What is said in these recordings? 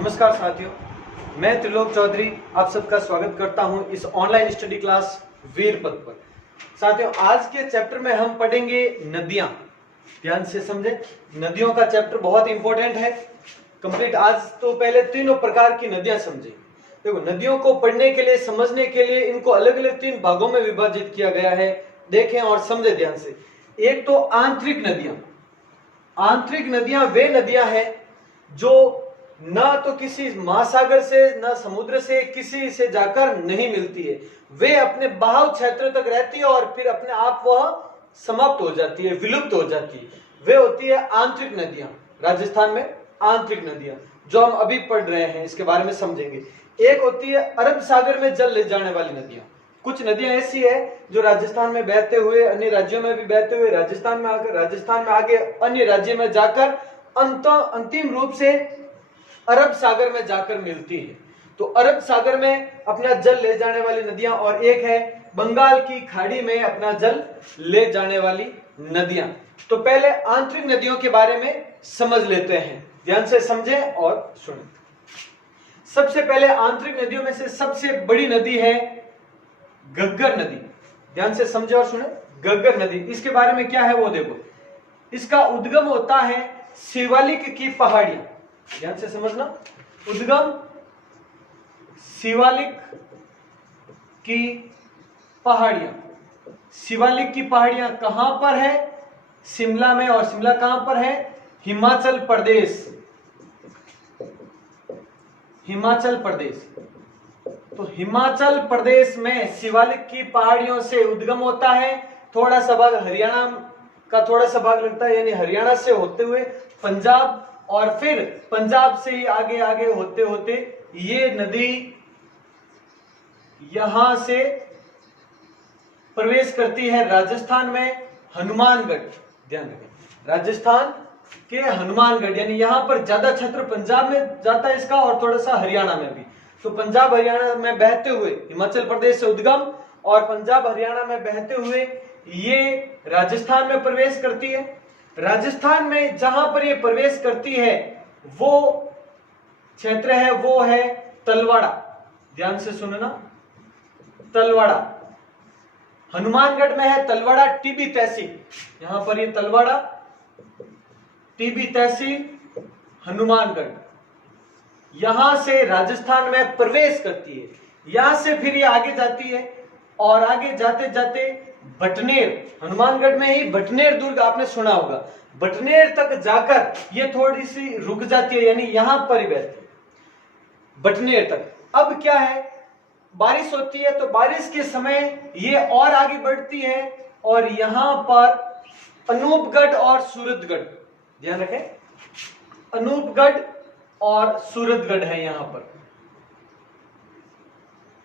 नमस्कार साथियों, मैं त्रिलोक चौधरी आप सबका स्वागत करता हूं इस ऑनलाइन स्टडी क्लास वीरपद पर। साथियों, आज के चैप्टर में हम पढ़ेंगे नदियां। ध्यान से समझे, नदियों का चैप्टर बहुत इंपॉर्टेंट है कंप्लीट। आज तो पहले तीनों प्रकार की नदियां समझे। देखो, नदियों को पढ़ने के लिए, समझने के लिए इनको अलग अलग तीन भागों में विभाजित किया गया है। देखें और समझे ध्यान से। एक तो आंतरिक नदियां। आंतरिक नदियां वे नदियां हैं जो ना तो किसी महासागर से ना समुद्र से किसी से जाकर नहीं मिलती है। वे अपने बहाव क्षेत्र तक रहती है और फिर अपने आप वह समाप्त हो जाती है, विलुप्त हो जाती है। वे होती है आंतरिक नदियां। राजस्थान में आंतरिक नदियां जो हम अभी पढ़ रहे हैं, इसके बारे में समझेंगे। एक होती है अरब सागर में जल ले जाने वाली नदियां। कुछ नदियां ऐसी है जो राजस्थान में बहते हुए अन्य राज्यों में भी बहते हुए राजस्थान में आगे अन्य राज्य में जाकर अंतिम रूप से अरब सागर में जाकर मिलती है। तो अरब सागर में अपना जल ले जाने वाली नदियां, और एक है बंगाल की खाड़ी में अपना जल ले जाने वाली नदियां। तो पहले आंतरिक नदियों के बारे में समझ लेते हैं। ध्यान से समझें और सुनें। सबसे पहले आंतरिक नदियों में से सबसे बड़ी नदी है घग्गर नदी। ध्यान से समझे और सुने। घग्गर नदी, इसके बारे में क्या है वो देखो। इसका उद्गम होता है शिवालिक की पहाड़ियां। ध्यान से समझना, उद्गम शिवालिक की पहाड़ियां। शिवालिक की पहाड़ियां कहां पर है? शिमला में। और शिमला कहां पर है? हिमाचल प्रदेश। हिमाचल प्रदेश। तो हिमाचल प्रदेश में शिवालिक की पहाड़ियों से उद्गम होता है। थोड़ा सा भाग हरियाणा का थोड़ा सा भाग लगता है, यानी हरियाणा से होते हुए पंजाब, और फिर पंजाब से ही आगे आगे होते होते ये नदी यहां से प्रवेश करती है राजस्थान में हनुमानगढ़। ध्यान रखें, राजस्थान के हनुमानगढ़, यानी यहां पर ज्यादा क्षेत्र पंजाब में जाता है इसका, और थोड़ा सा हरियाणा में भी। तो पंजाब हरियाणा में बहते हुए हिमाचल प्रदेश से उद्गम, और पंजाब हरियाणा में बहते हुए ये राजस्थान में प्रवेश करती है। राजस्थान में जहां पर ये प्रवेश करती है वो क्षेत्र है, वो है तलवाड़ा। ध्यान से सुनना, तलवाड़ा हनुमानगढ़ में है। तलवाड़ा टीबी तहसील, यहां पर ये तलवाड़ा टीबी तहसील हनुमानगढ़, यहां से राजस्थान में प्रवेश करती है। यहां से फिर ये आगे जाती है, और आगे जाते जाते बटनेर, हनुमानगढ़ में ही बटनेर दुर्ग आपने सुना होगा, बटनेर तक जाकर ये थोड़ी सी रुक जाती है, यानी यहां पर ही बहती है बटनेर तक। अब क्या है, बारिश होती है तो बारिश के समय ये और आगे बढ़ती है, और यहां पर अनूपगढ़ और सूरतगढ़, ध्यान रखें, अनूपगढ़ और सूरतगढ़ है। यहां पर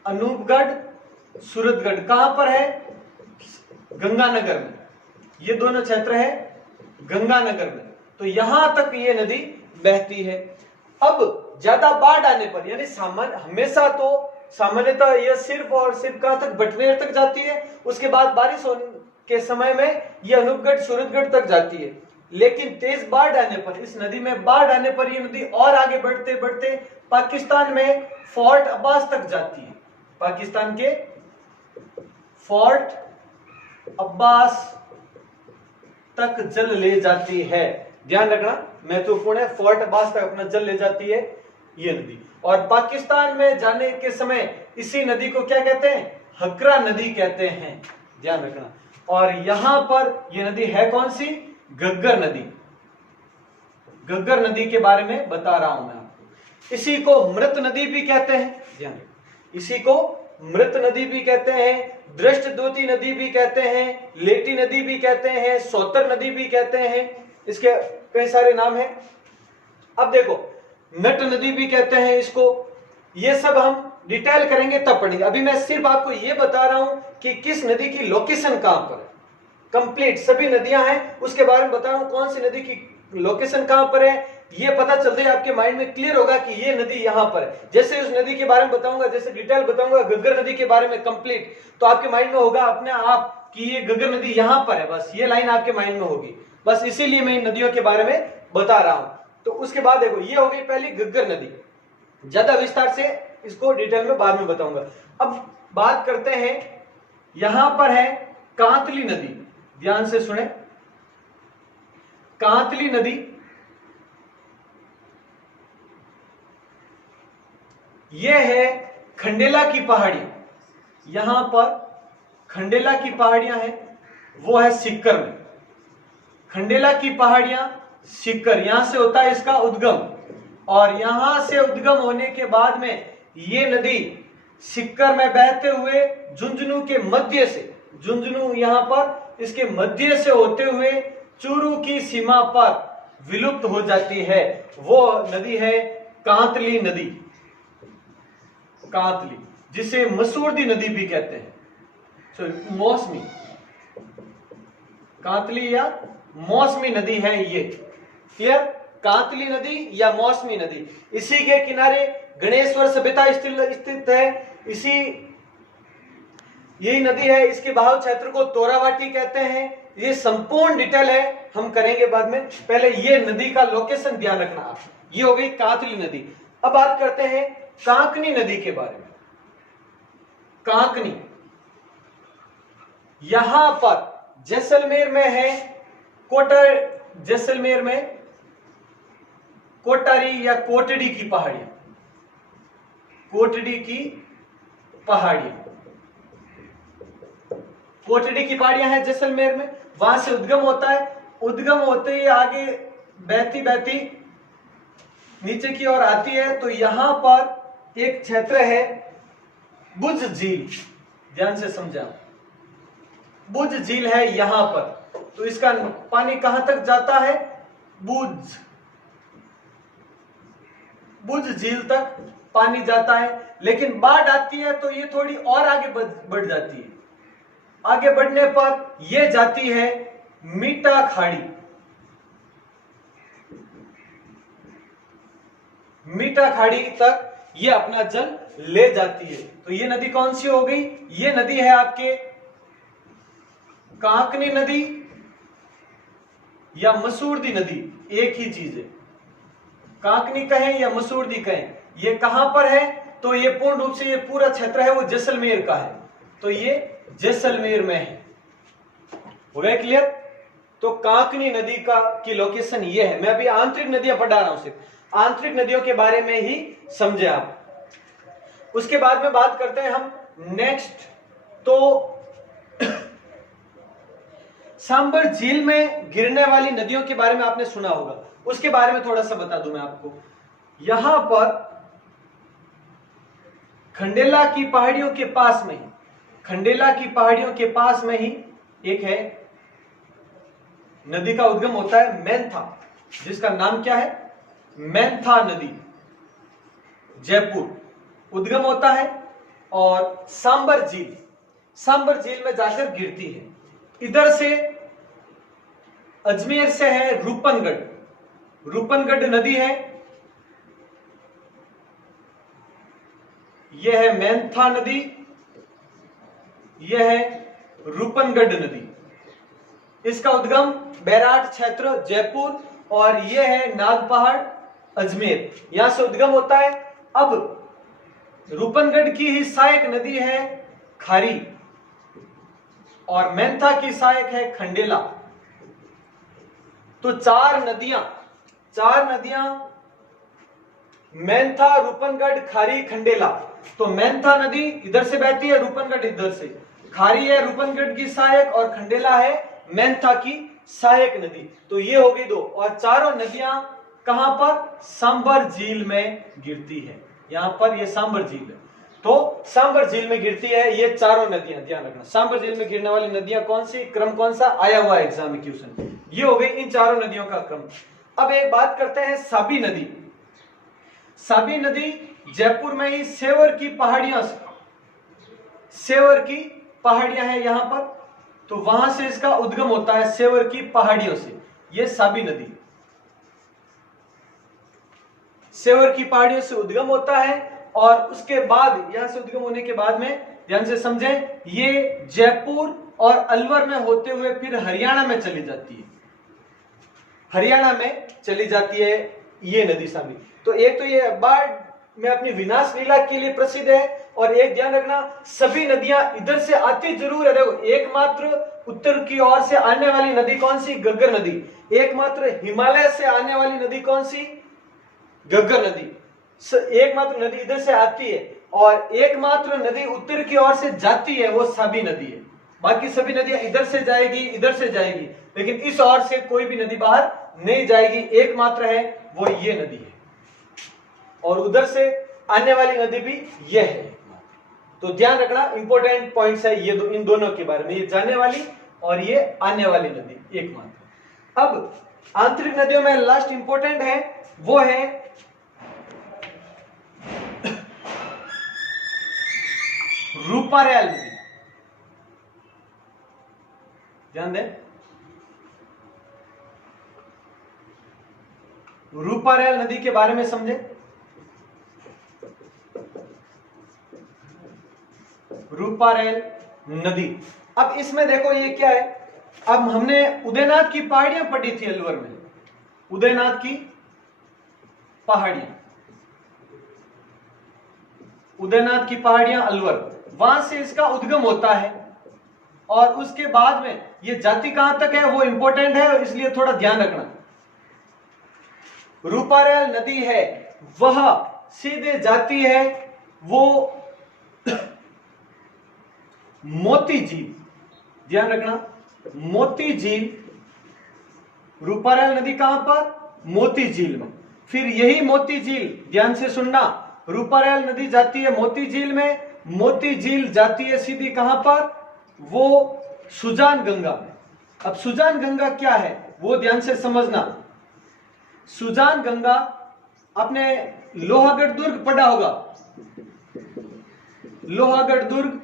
अनूपगढ़ सूरतगढ़ कहां पर है? गंगानगर में। ये दोनों क्षेत्र है गंगानगर में। तो यहां तक ये नदी बहती है। अब ज्यादा बाढ़ आने पर, यानी हमेशा तो सामान्यतः यह सिर्फ और सिर्फ कहां तक? बटनेर तक जाती है। उसके बाद बारिश होने के समय में यह अनूपगढ़ सूरतगढ़ तक जाती है। लेकिन तेज बाढ़ आने पर, इस नदी में बाढ़ आने पर यह नदी और आगे बढ़ते बढ़ते पाकिस्तान में फोर्ट अब्बास तक जाती है। पाकिस्तान के फोर्ट अब्बास तक जल ले जाती है। ध्यान रखना, महत्वपूर्ण है। फोर्ट अब्बास तक अपना जल ले जाती है ये नदी। और पाकिस्तान में जाने के समय इसी नदी को क्या कहते हैं? हकरा नदी कहते हैं। ध्यान रखना। और यहां पर यह नदी है कौन सी? घग्गर नदी। घग्गर नदी के बारे में बता रहा हूं मैं आपको। इसी को मृत नदी भी कहते हैं। ध्यान, इसी को मृत नदी भी कहते हैं, दृष्टद्योति नदी भी कहते हैं, लेटी नदी भी कहते हैं, सोतर नदी भी कहते हैं। इसके कई सारे नाम हैं। अब देखो, नट नदी भी कहते हैं इसको। ये सब हम डिटेल करेंगे तब पढ़ेंगे। अभी मैं सिर्फ आपको ये बता रहा हूं कि किस नदी की लोकेशन कहां पर है। कंप्लीट सभी नदियां हैं, उसके बारे में बता रहा हूं कौन सी नदी की लोकेशन कहां पर है। ये पता चलते ही आपके माइंड में क्लियर होगा कि ये नदी यहां पर है। जैसे उस नदी के बारे में बताऊंगा, जैसे डिटेल बताऊंगा घग्गर नदी के बारे में कंप्लीट, तो आपके माइंड में होगा अपने आप कि ये घग्गर नदी यहां पर है। बस ये लाइन आपके माइंड में होगी। बस इसीलिए मैं इन नदियों के बारे में बता रहा हूं। तो उसके बाद देखो, ये हो गई पहली घग्गर नदी। ज्यादा विस्तार से इसको डिटेल में बाद में बताऊंगा। अब बात करते हैं, यहां पर है कांतली नदी, ध्यान से सुने। कांतली नदी यह है खंडेला की पहाड़ी, यहां पर खंडेला की पहाड़ियां हैं, वो है सीकर में। खंडेला की पहाड़ियां सीकर, यहां से होता है इसका उद्गम, और यहां से उद्गम होने के बाद में ये नदी सीकर में बहते हुए झुंझुनू के मध्य से, झुंझुनू यहां पर इसके मध्य से होते हुए चूरू की सीमा पर विलुप्त हो जाती है। वो नदी है कांतली नदी, कांतली, जिसे मसूरदी नदी भी कहते हैं, मौसमी, कांतली या मौसमी नदी है ये। क्लियर? कांतली नदी या मौसमी नदी, इसी के किनारे गणेश्वर सभ्यता स्थित है, इसी यही नदी है। इसके बहाव क्षेत्र को तोरावाटी कहते हैं। ये संपूर्ण डिटेल है, हम करेंगे बाद में। पहले ये नदी का लोकेशन ध्यान रखना आप। ये हो गई कांतली नदी। अब बात करते हैं कांकनी नदी के बारे में। कांकनी यहां पर जैसलमेर में है, जैसलमेर में कोटारी या कोटड़ी की पहाड़ियां, कोटड़ी की पहाड़ियां, कोटड़ी की पहाड़ियां हैं जैसलमेर में। वहां से उद्गम होता है, उद्गम होते ही आगे बहती बहती नीचे की ओर आती है। तो यहां पर एक क्षेत्र है बुझ झील, ध्यान से समझा, बुझ झील है यहां पर। तो इसका पानी कहां तक जाता है? बुझ झील तक पानी जाता है। लेकिन बाढ़ आती है तो ये थोड़ी और आगे बढ़ जाती है। आगे बढ़ने पर ये जाती है मीठा खाड़ी, मीठा खाड़ी तक ये अपना जल ले जाती है। तो ये नदी कौन सी हो गई? ये नदी है आपके कांकनी नदी या मसूरदी नदी, एक ही चीज है। कांकनी कहें या मसूरदी कहें, ये कहां पर है? तो ये पूर्ण रूप से ये पूरा क्षेत्र है वो जैसलमेर का है। तो ये जैसलमेर में है। हो गया क्लियर? तो कांकनी नदी की लोकेशन ये है। मैं अभी आंतरिक नदियां पढ़ा रहा हूं, सिर्फ आंतरिक नदियों के बारे में ही समझे आप। उसके बाद में बात करते हैं हम नेक्स्ट, तो सांबर झील में गिरने वाली नदियों के बारे में आपने सुना होगा, उसके बारे में थोड़ा सा बता दूं मैं आपको। यहां पर खंडेला की पहाड़ियों के पास में ही, खंडेला की पहाड़ियों के पास में ही एक है नदी का उद्गम होता है मेंथा, जिसका नाम क्या है? मेंथा नदी, जयपुर उद्गम होता है। और सांबर झील, सांबर झील में जाकर गिरती है। इधर से अजमेर से है रूपनगढ़, रूपनगढ़ नदी है, यह है मेंथा नदी, यह है रूपनगढ़ नदी। इसका उद्गम बैराट क्षेत्र जयपुर, और यह है नागपहाड़ अजमेर, यहां से उद्गम होता है। अब रूपनगढ़ की ही सहायक नदी है खारी, और मेंथा की सहायक है खंडेला। तो चार नदियां मेंथा, रूपनगढ़, खारी, खंडेला। तो मेंथा नदी इधर से बहती है, रूपनगढ़ इधर से, खारी है रूपनगढ़ की सहायक और खंडेला है मेंथा की सहायक नदी। तो ये हो गई दो, और चारों नदियां कहां पर? सांबर झील में गिरती है। यहां पर ये सांबर झील है, तो सांबर झील में गिरती है ये चारों नदियां। ध्यान रखना, सांबर झील में गिरने वाली नदियां कौन सी, क्रम कौन सा आया हुआ है एग्जाम में क्वेश्चन। ये हो गई इन चारों नदियों का क्रम। अब एक बात करते हैं साबी नदी। साबी नदी जयपुर में ही सेवर की पहाड़ियां से, सेवर की पहाड़ियां हैं यहां पर, तो वहां से इसका उद्गम होता है, सेवर की पहाड़ियों से। ये साबी नदी सेवर की पहाड़ियों से उद्गम होता है, और उसके बाद यहां से उद्गम होने के बाद में ध्यान से समझें, ये जयपुर और अलवर में होते हुए फिर हरियाणा में चली जाती है, हरियाणा में चली जाती है ये नदी साबी। तो एक तो ये बाढ़ में अपनी विनाश लीला के लिए प्रसिद्ध है। और एक ध्यान रखना, सभी नदियां इधर से आती जरूर है। देखो, एकमात्र उत्तर की ओर से आने वाली नदी कौन सी? घग्गर नदी। एकमात्र हिमालय से आने वाली नदी कौन सी? घग्गर नदी। एकमात्र नदी इधर से आती है और एकमात्र नदी उत्तर की ओर से जाती है, वो साबी नदी है। बाकी सभी नदियां इधर से जाएगी, इधर से जाएगी, लेकिन इस ओर से कोई भी नदी बाहर नहीं जाएगी। एकमात्र है वो ये नदी है, और उधर से आने वाली नदी भी ये है। तो ध्यान रखना, इंपॉर्टेंट पॉइंट्स है ये इन दोनों के बारे में, ये जाने वाली और ये आने वाली नदी एकमात्र। अब आंतरिक नदियों में लास्ट इंपॉर्टेंट है वो है रूपारेल नदी। ध्यान दें, रूपारेल नदी के बारे में समझे। रूपारेल नदी, अब इसमें देखो ये क्या है। अब हमने उदयनाथ की पहाड़ियां पढ़ी थी अलवर में, उदयनाथ की पहाड़ियां, उदयनाथ की पहाड़ियां अलवर, वहां से इसका उद्गम होता है। और उसके बाद में ये जाति कहां तक है वो इंपॉर्टेंट है, इसलिए थोड़ा ध्यान रखना। रूपारेल नदी है वह सीधे जाती है वो मोती झील। ध्यान रखना, मोती झील, रूपारेल नदी कहां पर? मोती झील में। फिर यही मोती झील, ध्यान से सुनना, रूपारेल नदी जाती है मोती झील में, मोती झील जाती है सीधी कहां पर? वो सुजान गंगा में। अब सुजान गंगा क्या है वो ध्यान से समझना। सुजान गंगा, आपने लोहागढ़ दुर्ग पढ़ा होगा, लोहागढ़ दुर्ग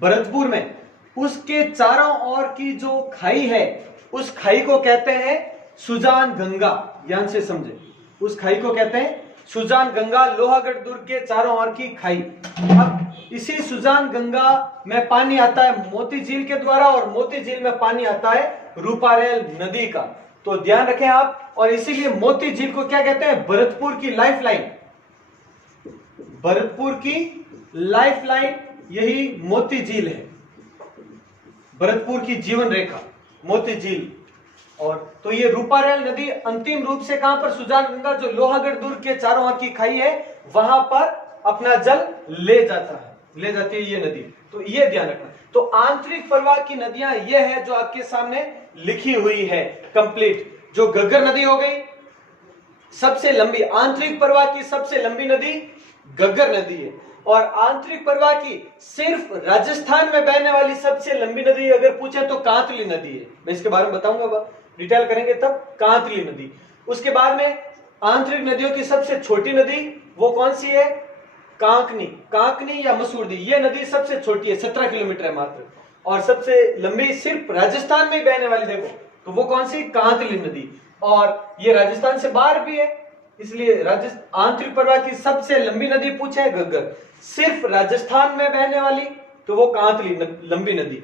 भरतपुर में, उसके चारों ओर की जो खाई है उस खाई को कहते हैं सुजान गंगा। ध्यान से समझे, उस खाई को कहते हैं सुजान गंगा, लोहागढ़ दुर्ग के चारों ओर की खाई। अब इसी सुजान गंगा में पानी आता है मोती झील के द्वारा, और मोती झील में पानी आता है रूपारेल नदी का। तो ध्यान रखें आप, और इसीलिए मोती झील को क्या कहते हैं? भरतपुर की लाइफलाइन। भरतपुर की लाइफलाइन यही मोती झील है, भरतपुर की जीवन रेखा मोती झील। और तो ये रूपारेल नदी अंतिम रूप से कहां पर? सुजान गंगा, जो लोहागढ़ दुर्ग के चारों ओर की खाई है, वहां पर अपना जल ले जाता है, ले जाती है ये नदी। तो ये ध्यान रखना। तो आंतरिक प्रवाह की नदियां ये है जो आपके सामने लिखी हुई है कंप्लीट। जो घग्गर नदी हो गई सबसे लंबी, आंतरिक प्रवाह की सबसे लंबी नदी घग्गर नदी है। और आंतरिक प्रवाह की सिर्फ राजस्थान में बहने वाली सबसे लंबी नदी अगर पूछे तो कांतली नदी है। मैं इसके बारे में बताऊंगा, डिटेल करेंगे तब। कांतली नदी। उसके बाद में आंतरिक नदियों की सबसे छोटी नदी वो कौन सी है? कांकनी, कांकनी या मसूरदी। ये नदी सबसे छोटी है, 17 किलोमीटर है मात्र। और सबसे लंबी सिर्फ राजस्थान में बहने वाली देखो तो वो कौन सी? कांतली नदी। और ये राजस्थान से बाहर भी है, इसलिए आंतरिक प्रवाह की सबसे लंबी नदी पूछे घग्गर। सिर्फ राजस्थान में बहने वाली तो वो कांतली लंबी नदी,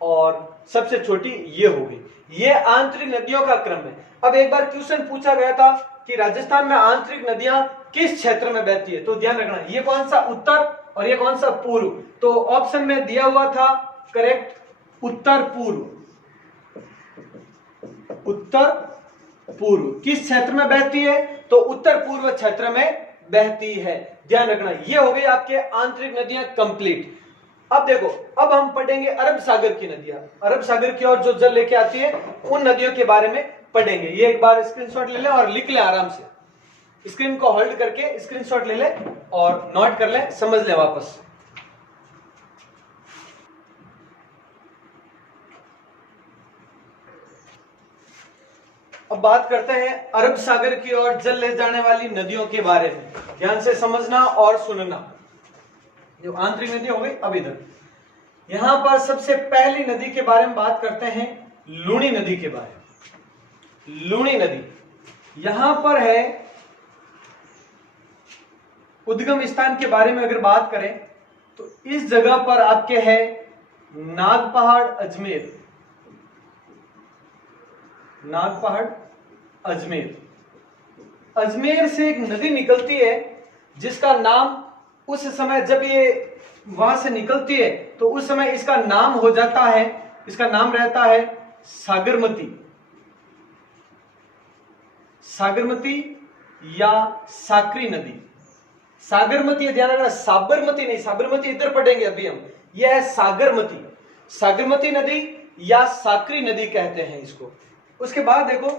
और सबसे छोटी ये हो गई। ये आंतरिक नदियों का क्रम है। अब एक बार क्वेश्चन पूछा गया था कि राजस्थान में आंतरिक नदियां किस क्षेत्र में बहती है, तो ध्यान रखना ये कौन सा उत्तर और ये कौन सा पूर्व। तो ऑप्शन में दिया हुआ था करेक्ट उत्तर पूर्व। उत्तर पूर्व किस क्षेत्र में बहती है? तो उत्तर पूर्व क्षेत्र में बहती है। ध्यान रखना, ये हो गई आपके आंतरिक नदियां कंप्लीट। अब देखो, अब हम पढ़ेंगे अरब सागर की नदियां। अरब सागर की ओर जो जल लेके आती है उन नदियों के बारे में पढ़ेंगे। ये एक बार स्क्रीनशॉट ले ले और लिख ले आराम से। स्क्रीन को होल्ड करके स्क्रीनशॉट ले ले और नोट कर ले, समझ ले वापस। अब बात करते हैं अरब सागर की ओर जल ले जाने वाली नदियों के बारे में। ध्यान से समझना और सुनना। जो आंतरिक नदी हो गई, अब इधर यहां पर सबसे पहली नदी के बारे में बात करते हैं, लूणी नदी के बारे में। लूणी नदी यहां पर है, उद्गम स्थान के बारे में अगर बात करें तो इस जगह पर आपके है नागपहाड़ अजमेर। नागपहाड़ अजमेर, अजमेर से एक नदी निकलती है जिसका नाम उस समय जब ये वहां से निकलती है तो उस समय इसका नाम हो जाता है, इसका नाम रहता है सागरमती। सागरमती या साकरी नदी। सागरमती ध्यान रखना, साबरमती नहीं, साबरमती इधर पढ़ेंगे अभी हम। यह है सागरमती, सागरमती नदी या साकरी नदी कहते हैं इसको। उसके बाद देखो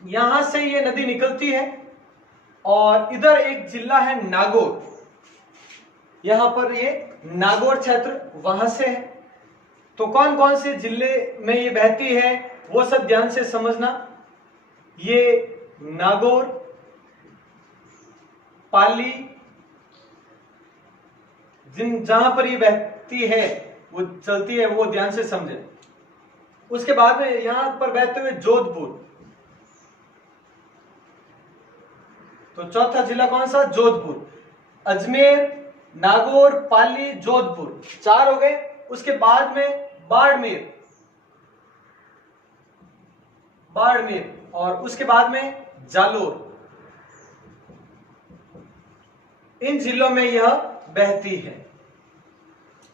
यहां से ये नदी निकलती है और इधर एक जिला है नागौर, यहां पर ये नागौर क्षेत्र वहां से है। तो कौन कौन से जिले में ये बहती है वो सब ध्यान से समझना। ये नागौर, पाली, जहां पर ये बहती है वो चलती है, वो ध्यान से समझे। उसके बाद में यहां पर बहते हुए जोधपुर, तो चौथा जिला कौन सा, जोधपुर। अजमेर, नागौर, पाली, जोधपुर, 4 हो गए। उसके बाद में बाड़मेर, बाड़मेर, और उसके बाद में जालोर। इन जिलों में यह बहती है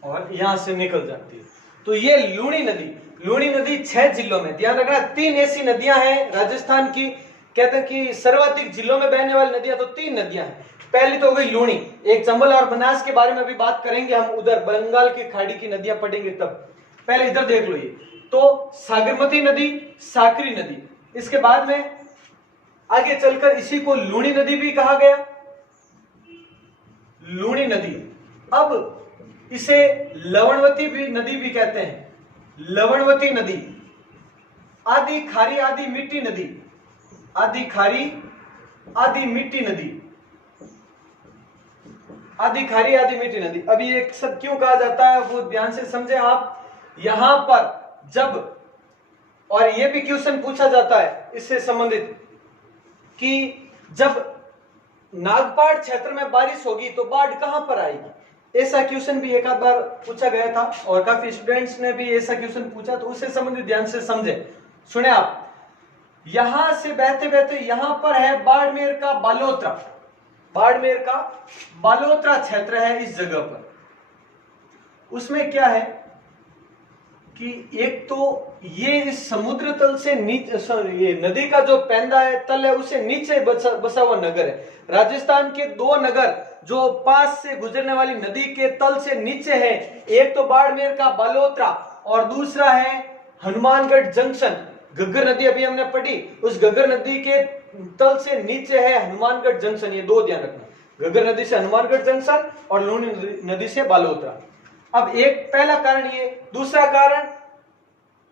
और यहां से निकल जाती है। तो ये लूणी नदी, लूणी नदी 6 जिलों में, ध्यान रखना 3 ऐसी नदियां हैं राजस्थान की, कहते हैं कि सर्वाधिक जिलों में बहने वाली नदियां, तो 3 नदियां हैं। पहली तो हो गई लूणी, एक चंबल और बनास के बारे में भी बात करेंगे हम, उधर बंगाल की खाड़ी की नदियां पढ़ेंगे तब। पहले इधर देख लो, ये तो सागरमती नदी, साकरी नदी। इसके बाद में आगे चलकर इसी को लूणी नदी भी कहा गया, लूणी नदी। अब इसे लवणवती भी नदी भी कहते हैं, लवणवती नदी। आधी खारी आधी मीठी नदी, आधी खारी आधी मीठी नदी, आधी खारी आधी मीठी नदी। अभी ये सब क्यों कहा जाता है वो ध्यान से समझे आप। यहां पर जब, और ये भी क्वेश्चन पूछा जाता है इससे संबंधित कि जब नागपाड़ क्षेत्र में बारिश होगी तो बाढ़ कहां पर आएगी, ऐसा क्वेश्चन भी एक आध बार पूछा गया था और काफी स्टूडेंट्स ने भी ऐसा क्वेश्चन पूछा, तो उससे संबंधित ध्यान से समझे। सुने आप, यहां से बहते बहते यहां पर है बाड़मेर का बालोतरा, बाड़मेर का बालोतरा क्षेत्र है इस जगह पर। उसमें क्या है कि एक तो ये इस समुद्र तल से नीचे, ये नदी का जो पैंदा है, तल है, उससे नीचे बसा हुआ नगर है। राजस्थान के 2 नगर जो पास से गुजरने वाली नदी के तल से नीचे है, एक तो बाड़मेर का बालोतरा और दूसरा है हनुमानगढ़ जंक्शन। घग्गर नदी अभी हमने पढ़ी, उस घग्गर नदी के तल से नीचे है हनुमानगढ़ जंक्शन, ये 2 ध्यान रखना, घग्गर नदी से हनुमानगढ़ जंक्शन और लूणी नदी से बालोतरा। अब एक पहला कारण ये, दूसरा कारण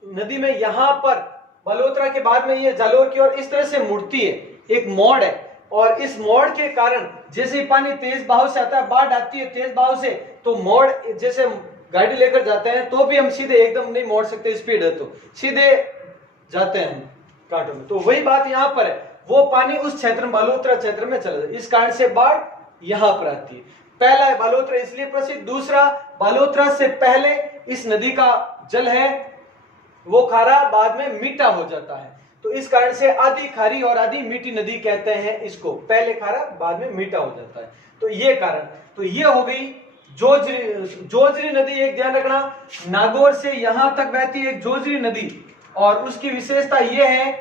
नदी में यहां पर बालोतरा के बाद में ये जालोर की ओर इस तरह से मुड़ती है, एक मोड़ है, और इस मोड़ के कारण जैसे ही पानी तेज बहाव से आता है, बाढ़ आती है तेज बहाव से, तो मोड़ जैसे गाड़ी लेकर जाते हैं तो भी हम सीधे एकदम नहीं मोड़ सकते, स्पीड है तो सीधे जाते हैं कांटों में। तो वही बात यहां पर है, वो पानी उस क्षेत्र में, बालोतरा क्षेत्र में चला जाए, इस कारण से बाढ़ यहां पर आती है। पहला है बालोतरा इसलिए प्रसिद्ध, दूसरा बालोतरा से पहले इस नदी का जल है वो खारा, बाद में मीठा हो जाता है, तो इस कारण से आधी खारी और आधी मीठी नदी कहते हैं इसको, पहले खारा बाद में मीठा हो जाता है, तो ये कारण। तो ये हो गई जोजरी नदी, एक ध्यान रखना, नागौर से यहां तक बहती है एक जोजरी नदी, और उसकी विशेषता यह है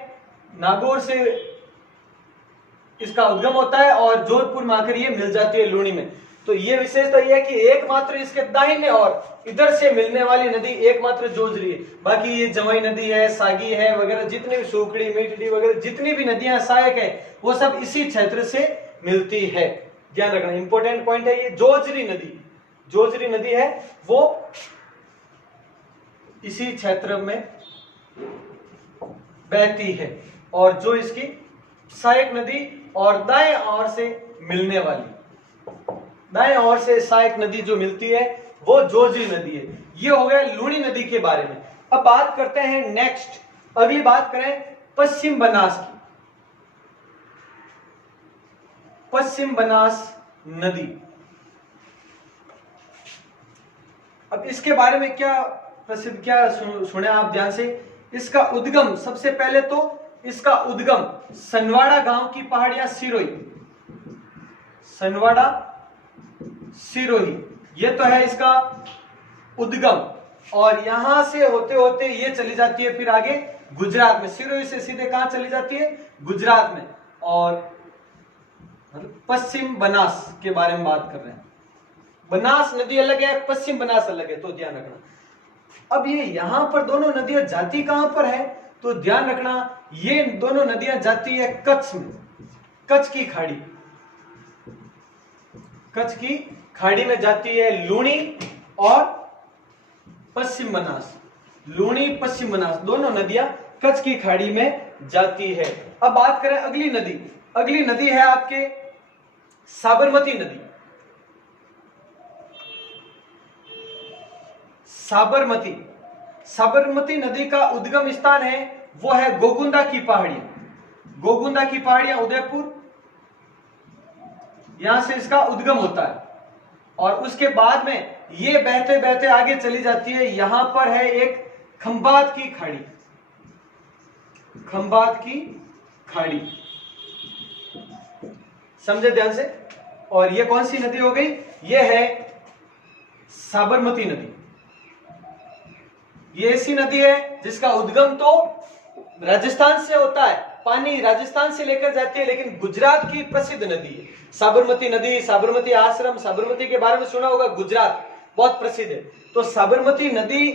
नागौर से इसका उद्गम होता है और जोधपुर में आकर ये मिल जाती है लूणी में। तो ये विशेषता यह है कि एकमात्र इसके दाहिने और इधर से मिलने वाली नदी एकमात्र जोजरी है, बाकी ये जवाई नदी है, सागी है वगैरह, जितने भी सूखड़ी मीठड़ी वगैरह जितनी भी नदियां सहायक है वो सब इसी क्षेत्र से मिलती है, ध्यान रखना, इंपॉर्टेंट पॉइंट है ये। जोजरी नदी, जोजरी नदी है वो इसी क्षेत्र में बहती है, और जो इसकी सहायक नदी और दाएं ओर से मिलने वाली, दाएं ओर से सहायक नदी जो मिलती है वो जोजरी नदी है। ये हो गया लूणी नदी के बारे में। अब बात करते हैं नेक्स्ट, अगली बात करें पश्चिम बनास की। पश्चिम बनास नदी, अब इसके बारे में क्या प्रसिद्ध, क्या सुने आप ध्यान से। इसका उद्गम, सबसे पहले तो इसका उद्गम सनवाड़ा गांव की पहाड़ियां सिरोई, सनवाड़ा, सिरोही, ये तो है इसका उद्गम। और यहां से होते होते ये चली जाती है फिर आगे गुजरात में। सिरोही से सीधे कहां चली जाती है? गुजरात में। और मतलब पश्चिम बनास के बारे में बात कर रहे हैं। बनास नदी अलग है, पश्चिम बनास अलग है, तो ध्यान रखना। अब ये यहां पर दोनों नदियां जाती कहां पर है? तो ध्यान रखना, ये दोनों नदियां जाती है कच्छ में, कच्छ की खाड़ी, कच्छ की खाड़ी में जाती है लूणी और पश्चिम बनास। लूणी, पश्चिम बनास दोनों नदियां कच्छ की खाड़ी में जाती है। अब बात करें अगली नदी। अगली नदी है आपके साबरमती नदी। साबरमती, साबरमती नदी का उद्गम स्थान है वो है गोगुंदा की पहाड़ियां। गोगुंदा की पहाड़ियां उदयपुर, यहां से इसका उद्गम होता है। और उसके बाद में ये बहते बहते आगे चली जाती है। यहां पर है एक खंबात की खाड़ी, खंबात की खाड़ी, समझे ध्यान से। और ये कौन सी नदी हो गई? ये है साबरमती नदी। ये ऐसी नदी है जिसका उद्गम तो राजस्थान से होता है, पानी राजस्थान से लेकर जाती है, लेकिन गुजरात की प्रसिद्ध नदी है साबरमती नदी। साबरमती आश्रम, साबरमती के बारे में सुना होगा, गुजरात बहुत प्रसिद्ध है। तो साबरमती नदी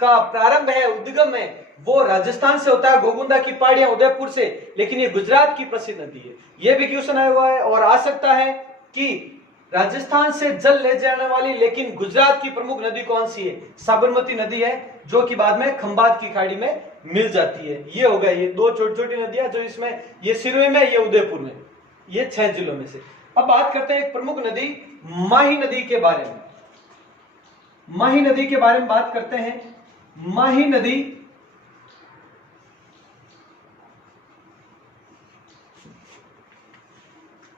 का प्रारंभ है, उद्गम है, वो राजस्थान से होता है, गोगुंदा की पहाड़ियां उदयपुर से, लेकिन ये गुजरात की प्रसिद्ध नदी है। ये भी क्वेश्चन आया हुआ है और आ सकता है कि राजस्थान से जल ले जाने वाली लेकिन गुजरात की प्रमुख नदी कौन सी है? साबरमती नदी है, जो कि बाद में खंबात की खाड़ी में मिल जाती है। ये हो गया, ये दो छोटी छोटी नदियां जो इसमें, ये सिरोही में, ये उदयपुर में, ये 6 जिलों में से। अब बात करते हैं एक प्रमुख नदी माही नदी के बारे में। माही नदी के बारे में बात करते हैं। माही नदी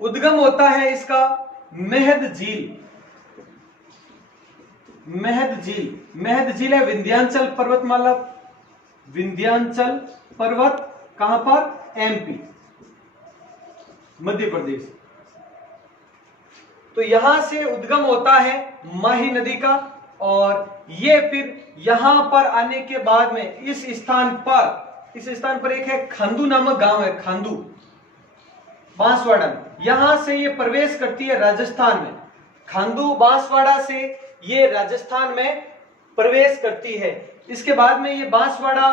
उद्गम होता है इसका मेहद झील, मेहद झील, मेहद झील है विंध्याचल पर्वतमाला, विंध्याचल पर्वत कहां पर? एमपी, मध्य प्रदेश। तो यहां से उद्गम होता है माही नदी का। और ये फिर यहां पर आने के बाद में इस स्थान पर एक है खांदू नामक गांव है, खांदू, बांसवाड़ा में। यहां से ये प्रवेश करती है राजस्थान में। खांदू बांसवाड़ा से ये राजस्थान में प्रवेश करती है। इसके बाद में ये बांसवाड़ा,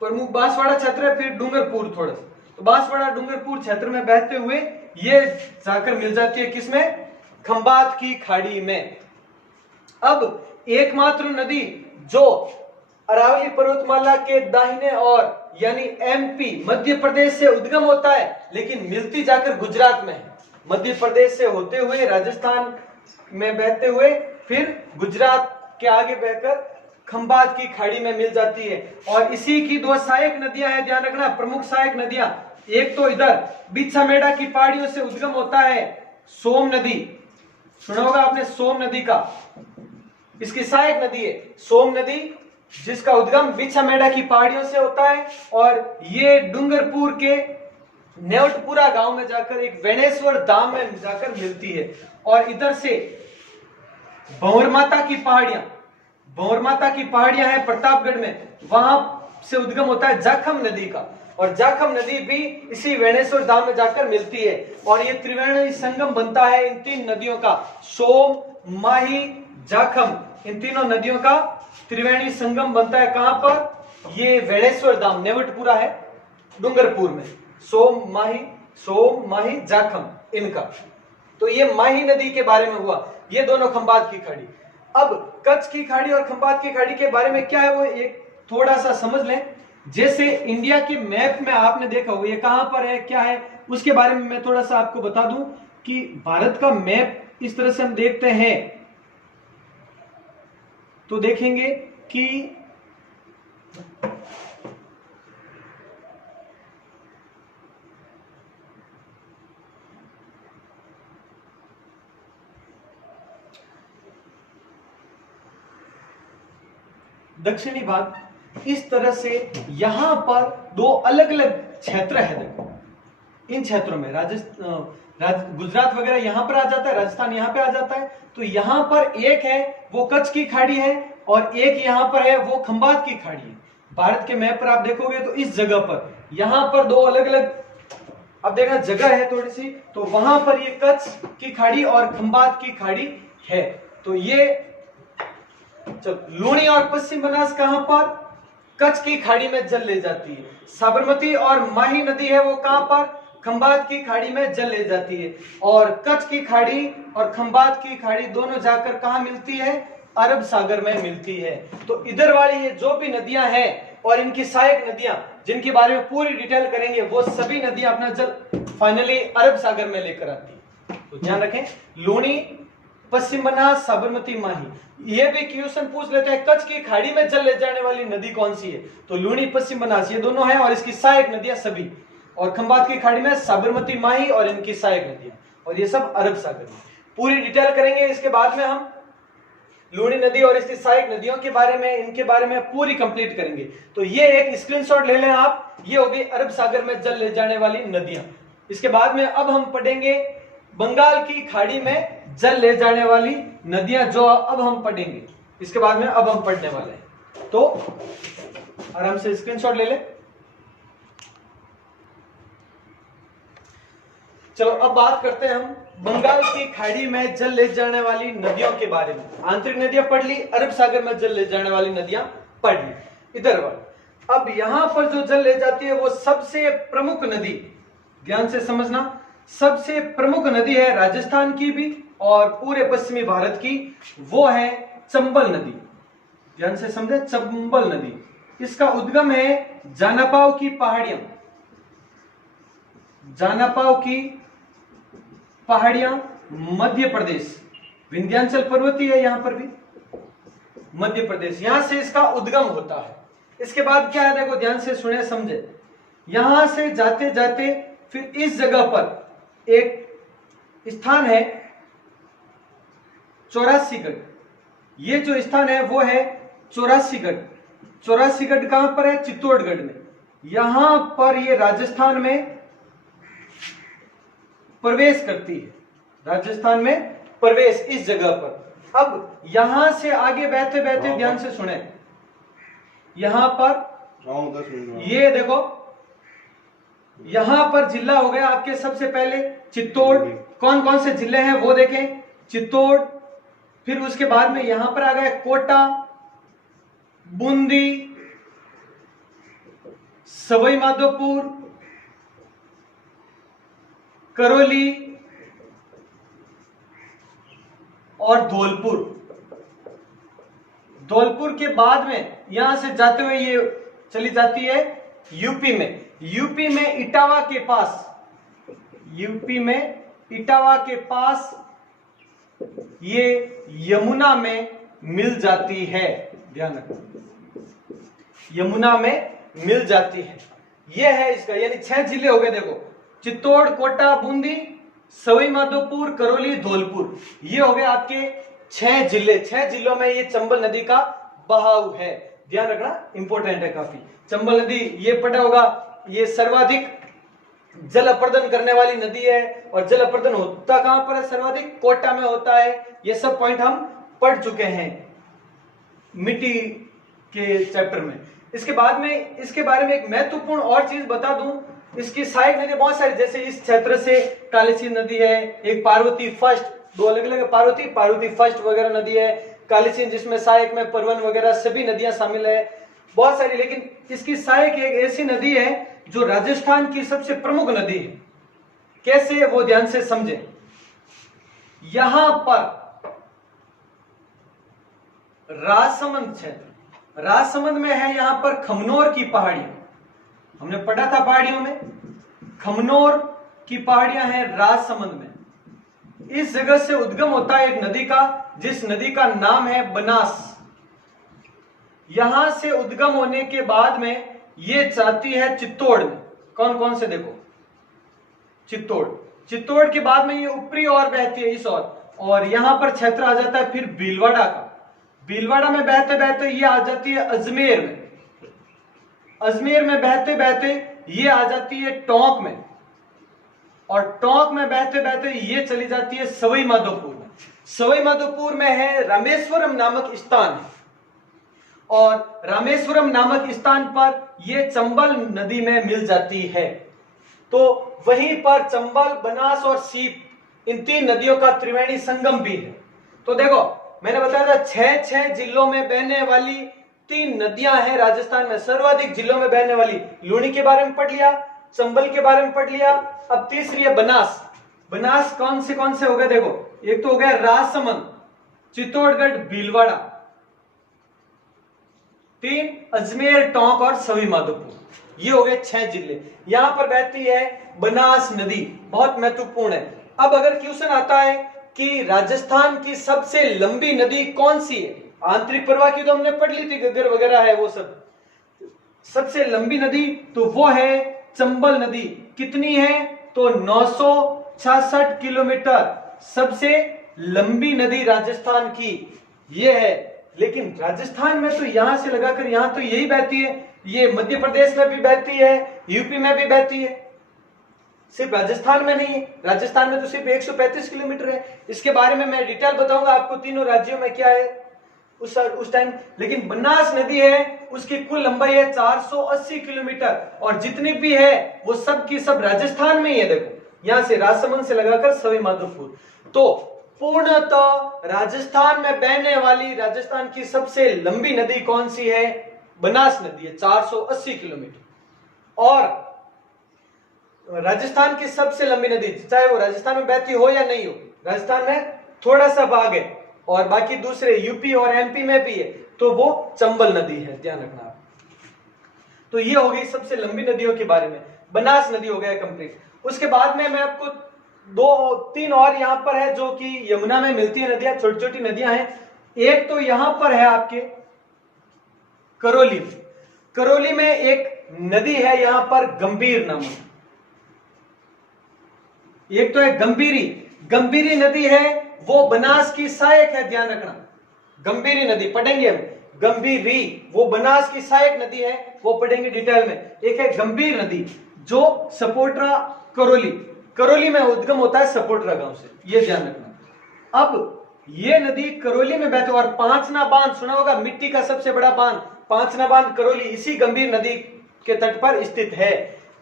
प्रमुख बांसवाड़ा क्षेत्र है, फिर डूंगरपुर थोड़ा सा, तो बांसवाड़ा डूंगरपुर क्षेत्र में बहते हुए ये जाकर मिल जाती है किसमें? खंबात की खाड़ी में। अब एकमात्र नदी जो अरावली पर्वतमाला के दाहिने और यानी एमपी, मध्य प्रदेश से उद्गम होता है, लेकिन मिलती जाकर गुजरात में है। मध्य प्रदेश से होते हुए राजस्थान में बहते हुए फिर गुजरात के आगे बहकर खंबात की खाड़ी में मिल जाती है। और इसी की 2 सहायक नदियां हैं, ध्यान रखना, प्रमुख सहायक नदियां। एक तो इधर बिछामेड़ा की पहाड़ियों से उद्गम होता है सोम नदी, सुना होगा आपने सोम नदी का, इसकी सहायक नदी है सोम नदी, जिसका उद्गम बिछामेड़ा की पहाड़ियों से होता है। और ये डूंगरपुर के नेवटपुरा गांव में जाकर एक वेणेश्वर धाम में जाकर मिलती है। और इधर से भंवर माता की पहाड़ियां, भंवर माता की पहाड़ियां हैं प्रतापगढ़ में, वहां से उद्गम होता है जाखम नदी का। और जाखम नदी भी इसी वेणेश्वर धाम में जाकर मिलती है। और ये त्रिवेणी संगम बनता है इन 3 नदियों का, सोम, माही, जाखम, इन तीनों नदियों का त्रिवेणी संगम बनता है। कहां पर? ये वेणेश्वर धाम, नेवटपुरा है डूंगरपुर में, सोम माही जाखम इनका। तो ये माही नदी के बारे में हुआ, ये दोनों खंबात की खाड़ी। अब कच्छ की खाड़ी और खंबात की खाड़ी के बारे में क्या है वो एक थोड़ा सा समझ लें। जैसे इंडिया के मैप में आपने देखा हो ये कहां पर है, क्या है, उसके बारे में मैं थोड़ा सा आपको बता दूं कि भारत का मैप इस तरह से हम देखते हैं तो देखेंगे कि दक्षिणी भाग इस तरह से, यहां पर 2 अलग अलग क्षेत्र है। देखो इन क्षेत्रों में गुजरात वगैरह यहाँ पर आ जाता है, राजस्थान यहाँ पे आ जाता है। तो यहाँ पर एक है वो कच्छ की खाड़ी है और एक यहाँ पर है वो खंबात की खाड़ी है। भारत के मैप पर आप देखोगे तो इस जगह पर यहाँ पर दो अलग अलग अब देखना जगह है थोड़ी सी, तो वहां पर ये कच्छ की खाड़ी और खंबात की खाड़ी है। तो ये लूणी और पश्चिम बनास कहां पर, कच्छ की खाड़ी में जल ले जाती है। साबरमती और माही नदी है वो कहां पर, खंबात की खाड़ी में जल ले जाती है। और कच्छ की खाड़ी और खंबात की खाड़ी दोनों जाकर कहां मिलती है, अरब सागर में मिलती है। तो इधर वाली ये जो भी नदियां हैं और इनकी सहायक नदियां जिनके बारे में पूरी डिटेल करेंगे, वो सभी नदियां अपना जल फाइनली अरब सागर में लेकर आती है। तो ध्यान रखें, लूणी, पश्चिम बनास, साबरमती, माही। ये भी क्वेश्चन पूछ लेते हैं कच्छ की खाड़ी में जल ले जाने वाली नदी कौन सी है, तो लूणी, पश्चिम बनास ये दोनों हैं और इसकी सहायक नदियां सभी। और खंबात की खाड़ी में साबरमती, माही और इनकी सहायक नदियां, और ये सब अरब सागर में। पूरी डिटेल करेंगे। इसके बाद में हम लूणी नदी और इसकी सहायक नदियों के बारे में, इनके बारे में पूरी कंप्लीट करेंगे। तो ये एक स्क्रीनशॉट ले लें आप, ये होगी अरब सागर में जल ले जाने वाली नदियां। इसके बाद में अब हम पढ़ेंगे बंगाल की खाड़ी में जल ले जाने वाली नदियां, जो अब हम पढ़ेंगे। इसके बाद में अब हम पढ़ने वाले हैं, तो आराम से स्क्रीनशॉट ले लें। चलो अब बात करते हैं हम बंगाल की खाड़ी में जल ले जाने वाली नदियों के बारे में। आंतरिक नदियां पढ़ ली, अरब सागर में जल ले जाने वाली नदियां पढ़ ली। इधर वाली अब यहां पर जो जल ले जाती है वो सबसे प्रमुख नदी, ध्यान से समझना, सबसे प्रमुख नदी है राजस्थान की भी और पूरे पश्चिमी भारत की, वो है चंबल नदी। ध्यान से समझे, चंबल नदी। इसका उद्गम है जानापाव की पहाड़ियां, जानापाव की पहाड़ियां, मध्य प्रदेश, विंध्याचल पर्वतीय है यहां पर भी, मध्य प्रदेश, यहां से इसका उद्गम होता है। इसके बाद क्या है, देखो ध्यान से सुने समझे, यहां से जाते जाते फिर इस जगह पर एक स्थान है चौरासीगढ़। ये जो स्थान है वो है चौरासीगढ़। चौरासीगढ़ कहां पर है, चित्तौड़गढ़ में। यहां पर ये राजस्थान में प्रवेश करती है, राजस्थान में प्रवेश इस जगह पर। अब यहां से आगे बहते बहते ध्यान से सुने, यहां पर ये देखो, यहां पर जिला हो गया आपके सबसे पहले चित्तौड़। कौन कौन से जिले हैं वो देखें, चित्तौड़, फिर उसके बाद में यहां पर आ गए कोटा, बूंदी, सवाई माधोपुर, करौली और धौलपुर। धौलपुर के बाद में यहां से जाते हुए ये चली जाती है यूपी में। यूपी में इटावा के पास, यूपी में इटावा के पास ये यमुना में मिल जाती है। ध्यान रखना, यमुना में मिल जाती है। ये है इसका, यानी 6 जिले हो गए। देखो, चित्तौड़, कोटा, बूंदी, सवाई माधोपुर, करौली, धौलपुर, ये हो गए आपके 6 जिले। 6 जिलों में ये चंबल नदी का बहाव है। ध्यान रखना, इंपॉर्टेंट है काफी। चंबल नदी ये पढ़ा होगा, ये सर्वाधिक जल अपर्दन करने वाली नदी है। और जल अपर्दन होता कहां पर है, सर्वाधिक कोटा में होता है। ये सब पॉइंट हम पढ़ चुके हैं मिट्टी के चैप्टर में। इसके बाद में इसके बारे में एक महत्वपूर्ण और चीज बता दूं, इसकी सहायक नदी बहुत सारी, जैसे इस क्षेत्र से कालीसिंध नदी है, एक पार्वती फर्स्ट, दो अलग अलग पार्वती फर्स्ट वगैरह नदी है, कालीसिंध जिसमें सहायक में परवन वगैरह सभी नदियां शामिल है, बहुत सारी। लेकिन इसकी सहायक एक ऐसी नदी है जो राजस्थान की सबसे प्रमुख नदी है। कैसे, वो ध्यान से समझे। यहां पर राजसमंद क्षेत्र, राजसमंद में है यहां पर खमनोर की पहाड़ियां, हमने पढ़ा था पहाड़ियों में, खमनोर की पहाड़ियां हैं राजसमंद में। इस जगह से उद्गम होता है एक नदी का, जिस नदी का नाम है बनास। यहां से उद्गम होने के बाद में ये जाती है चित्तौड़ में। कौन कौन से, देखो, चित्तौड़, चित्तौड़ के बाद में ये ऊपरी और बहती है इस और यहां पर क्षेत्र आ जाता है फिर भीलवाड़ा का। भीलवाड़ा में बहते बहते ये आ जाती है अजमेर में। अजमेर में बहते बहते ये आ जाती है टोंक में। और टोंक में बहते बहते ये चली जाती है सवाई माधोपुर में। सवाई माधोपुर में है रामेश्वरम नामक स्थान, और रामेश्वरम नामक स्थान पर ये चंबल नदी में मिल जाती है। तो वहीं पर चंबल, बनास और सीप, इन तीन नदियों का त्रिवेणी संगम भी है। तो देखो मैंने बताया था 6 जिलों में बहने वाली 3 नदियां हैं राजस्थान में, सर्वाधिक जिलों में बहने वाली। लूनी के बारे में पढ़ लिया, चंबल के बारे में पढ़ लिया, अब तीसरी है बनास। बनास कौन से हो गए देखो, एक तो हो गया राजसमंद, चित्तौड़गढ़, भीलवाड़ा। 3 अजमेर, टोंक और सवाई माधोपुर। ये हो गए 6 जिले, यहां पर बहती है बनास नदी, बहुत महत्वपूर्ण है। अब अगर क्वेश्चन आता है कि राजस्थान की सबसे लंबी नदी कौन सी है, आंतरिक प्रवाह की तो हमने पढ़ ली थी, गग्गर वगैरह है वो सब। सबसे लंबी नदी तो वो है चंबल नदी। कितनी है तो 966 किलोमीटर सबसे लंबी नदी राजस्थान की ये है। लेकिन राजस्थान में तो यहां से लगाकर यहां तो यही बहती है, ये मध्य प्रदेश में भी बहती है, यूपी में भी बहती है, सिर्फ राजस्थान में नहीं है। राजस्थान में तो सिर्फ 135 किलोमीटर है। इसके बारे में मैं डिटेल बताऊंगा आपको तीनों राज्यों में क्या है उस टाइम। लेकिन बनास नदी है, उसकी कुल लंबाई है 480 किलोमीटर, और जितनी भी है वो सब की सब राजस्थान में ही है। देखो यहां से राजसमंद से लगाकर सवाई माधोपुर। तो पूर्णतः राजस्थान में बहने वाली राजस्थान की सबसे लंबी नदी कौन सी है, बनास नदी है, 480 किलोमीटर। और राजस्थान की सबसे लंबी नदी, चाहे वो राजस्थान में बहती हो या नहीं हो, राजस्थान में थोड़ा सा भाग है और बाकी दूसरे यूपी और एमपी में भी है, तो वो चंबल नदी है, ध्यान रखना आप। तो ये हो गई सबसे लंबी नदियों के बारे में, बनास नदी हो गया कंप्लीट। उसके बाद में मैं आपको 2-3 और यहां पर है जो कि यमुना में मिलती है नदियां, छोटी छोटी नदियां हैं। एक तो यहां पर है आपके करौली में, करौली में एक नदी है यहां पर गंभीर नामक, एक तो है गंभीरी। गंभीरी नदी है वो बनास की सहायक है, ध्यान रखना। गंभीरी नदी पढ़ेंगे हम, गंभीरी वो बनास की सहायक नदी है, वो पढ़ेंगे डिटेल में। एक है गंभीर नदी जो सपोट्रा करौली, करौली में उद्गम होता है सपोट्रा गांव से, ये ध्यान रखना। अब ये नदी करौली में बहती है, और पांचना बांध सुना होगा, मिट्टी का सबसे बड़ा बांध, पांचना बांध करौली इसी गंभीर नदी के तट पर स्थित है।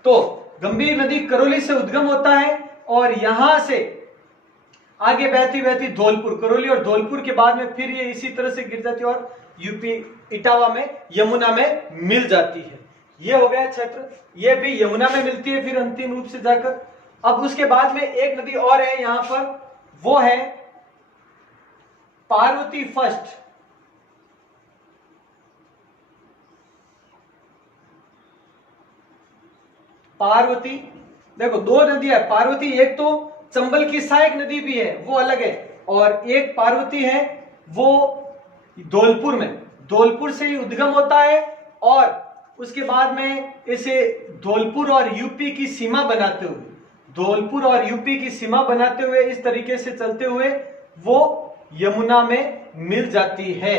तो गंभीर नदी करौली से उद्गम होता है और यहां से आगे बहती बहती धौलपुर, करौली और धौलपुर के बाद में फिर ये इसी तरह से गिर जाती है और यूपी इटावा में यमुना में मिल जाती है। ये हो गया क्षेत्र, ये भी यमुना में मिलती है फिर अंतिम रूप से जाकर। अब उसके बाद में एक नदी और है यहां पर, वो है पार्वती फर्स्ट। पार्वती, देखो 2 नदी है पार्वती, एक तो चंबल की सहायक नदी भी है वो अलग है, और एक पार्वती है वो धौलपुर में, धौलपुर से ही उद्गम होता है और उसके बाद में इसे धौलपुर और यूपी की सीमा बनाते हुए, धौलपुर और यूपी की सीमा बनाते हुए इस तरीके से चलते हुए वो यमुना में मिल जाती है।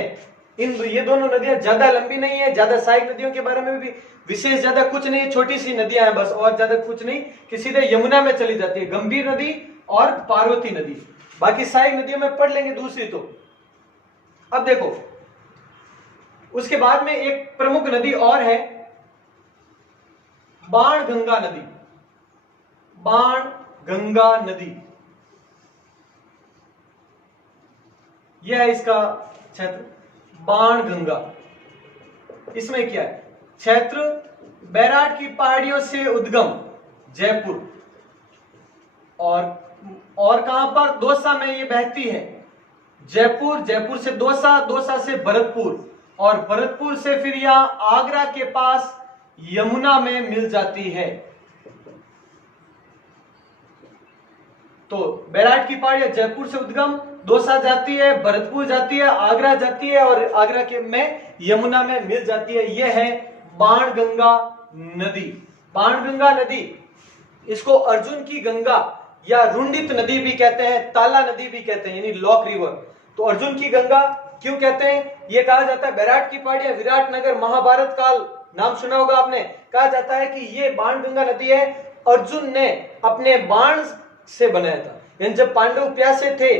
ये दोनों नदियां ज्यादा लंबी नहीं है, ज्यादा सहायक नदियों के बारे में भी विशेष ज्यादा कुछ नहीं, छोटी सी नदियां हैं बस, और ज्यादा कुछ नहीं, कि सीधे यमुना में चली जाती है, गंभीर नदी और पार्वती नदी। बाकी सहायक नदियों में पढ़ लेंगे दूसरी तो। अब देखो उसके बाद में एक प्रमुख नदी और है बाण गंगा नदी, बाण गंगा नदी, यह है इसका क्षेत्र बाण गंगा। इसमें क्या है, क्षेत्र बैराट की पहाड़ियों से उद्गम जयपुर, और कहां पर, दौसा में ये बहती है, जयपुर, जयपुर से दौसा, दौसा से भरतपुर, और भरतपुर से फिर यहां आगरा के पास यमुना में मिल जाती है। तो बैराट की पहाड़ियां जयपुर से उद्गम, दौसा जाती है, भरतपुर जाती है, आगरा जाती है, और आगरा के में यमुना में मिल जाती है। यह है बाणगंगा नदी। बाणगंगा नदी, इसको अर्जुन की गंगा या रुंडित नदी भी कहते हैं, ताला नदी भी कहते हैं, यानी लॉक रिवर। तो अर्जुन की गंगा क्यों कहते हैं, यह कहा जाता है बैराट की पहाड़ियां, विराटनगर, महाभारत काल नाम सुना होगा आपने, कहा जाता है कि ये बाणगंगा नदी है अर्जुन ने अपने बाण से बनाया था। यानी जब पांडव प्यासे थे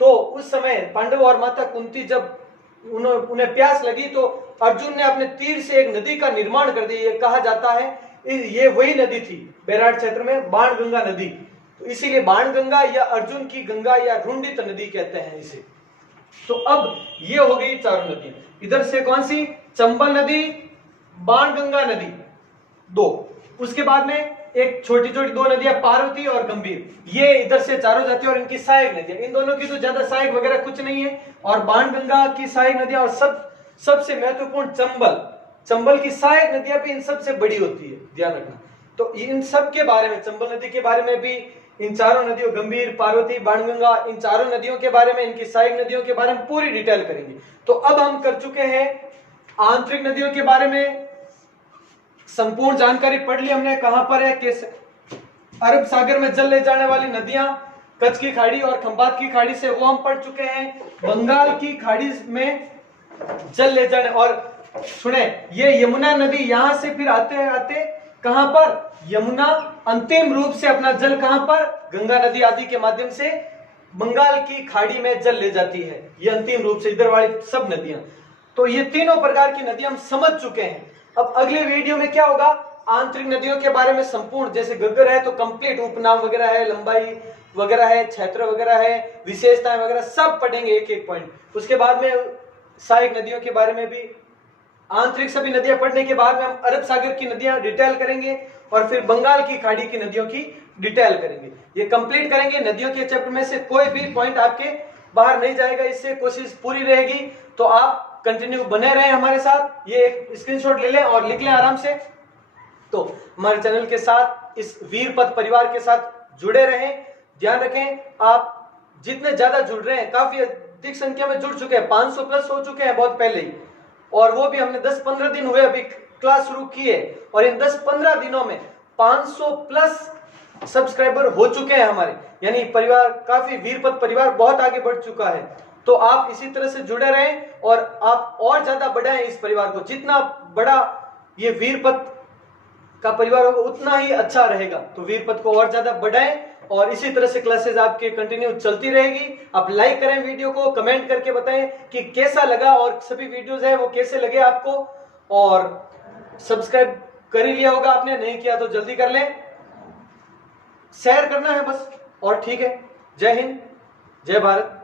तो उस समय पांडव और माता कुंती जब उन्हें प्यास लगी तो अर्जुन ने अपने तीर से एक नदी का निर्माण कर दिया। ये कहा जाता है ये वही नदी थी बैराट क्षेत्र में, बाणगंगा नदी। तो इसीलिए बाणगंगा या अर्जुन की गंगा या रुंडित नदी कहते हैं इसे। तो अब ये हो गई चारों नदियां। इधर से कौन सी? चंबल नदी, बाणगंगा नदी, दो। उसके बाद में एक छोटी छोटी दो नदियां पार्वती और गंभीर। ये इधर से चारों जाती है और इनकी सहायक नदियां। इन दोनों की तो ज्यादा सहायक वगैरह कुछ नहीं है। और बाणगंगा की सहायक नदियां और सबसे महत्वपूर्ण चंबल की सहायक नदियां भी इन सबसे बड़ी होती है, ध्यान रखना। तो इन सब के बारे में, चंबल नदी के बारे में भी, इन चारों नदियों गंभीर, पार्वती, बाणगंगा, इन चारों नदियों के बारे में, इनकी सहायक नदियों के बारे में पूरी डिटेल करेंगे। तो अब हम कर चुके हैं आंतरिक नदियों के बारे में संपूर्ण जानकारी पढ़ ली हमने, कहां पर है, कैसे। अरब सागर में जल ले जाने वाली नदियां कच्छ की खाड़ी और खंबात की खाड़ी से, वो हम पढ़ चुके हैं। बंगाल की खाड़ी में जल ले जाने, और सुने ये यमुना नदी यहां से फिर आते आते कहां पर, यमुना अंतिम रूप से अपना जल कहां पर, गंगा नदी आदि के माध्यम से बंगाल की खाड़ी में जल ले जाती है। ये अंतिम रूप से इधर वाली सब नदियां। तो ये तीनों प्रकार की नदियां हम समझ चुके हैं। अब अगले वीडियो में क्या होगा, आंतरिक नदियों के बारे में संपूर्ण, जैसे घग्गर है तो कंप्लीट उपनाम वगैरह है, लंबाई वगैरह है, क्षेत्र वगैरह है, विशेषताएं वगैरह सब पढ़ेंगे एक एक पॉइंट। उसके बाद में सहायक नदियों के बारे में भी, आंतरिक सभी नदियां पढ़ने के बाद में हम अरब सागर की नदियां डिटेल करेंगे और फिर बंगाल की खाड़ी की नदियों की डिटेल करेंगे। ये कंप्लीट करेंगे। नदियों के चैप्टर में से कोई भी पॉइंट आपके बाहर नहीं जाएगा, इससे कोशिश पूरी रहेगी। तो आप कंटिन्यू बने रहें हमारे साथ। ये एक स्क्रीनशॉट ले लें और लिख लें आराम से। तो हमारे चैनल के साथ, इस वीरपथ परिवार के साथ जुड़े रहें। ध्यान रखें, आप जितने ज्यादा जुड़ रहे हैं, काफी अधिक संख्या में जुड़ चुके हैं, 500 प्लस हो चुके हैं बहुत पहले ही, और वो भी हमने 10-15 दिन हुए अभी क्लास शुरू की है, और इन 10-15 दिनों में 500 प्लस सब्सक्राइबर हो चुके हैं हमारे। यानी परिवार काफी, वीरपथ परिवार बहुत आगे बढ़ चुका है। तो आप इसी तरह से जुड़े रहें और आप और ज्यादा बढ़ाएं इस परिवार को। जितना बड़ा ये वीरपथ का परिवार होगा उतना ही अच्छा रहेगा। तो वीरपथ को और ज्यादा बढ़ाएं और इसी तरह से क्लासेस आपके कंटिन्यू चलती रहेगी। आप लाइक करें वीडियो को, कमेंट करके बताएं कि कैसा लगा और सभी वीडियोस हैं वो कैसे लगे आपको। और सब्सक्राइब कर ही लिया होगा आपने, नहीं किया तो जल्दी कर लें। शेयर करना है बस, और ठीक है। जय हिंद, जय भारत।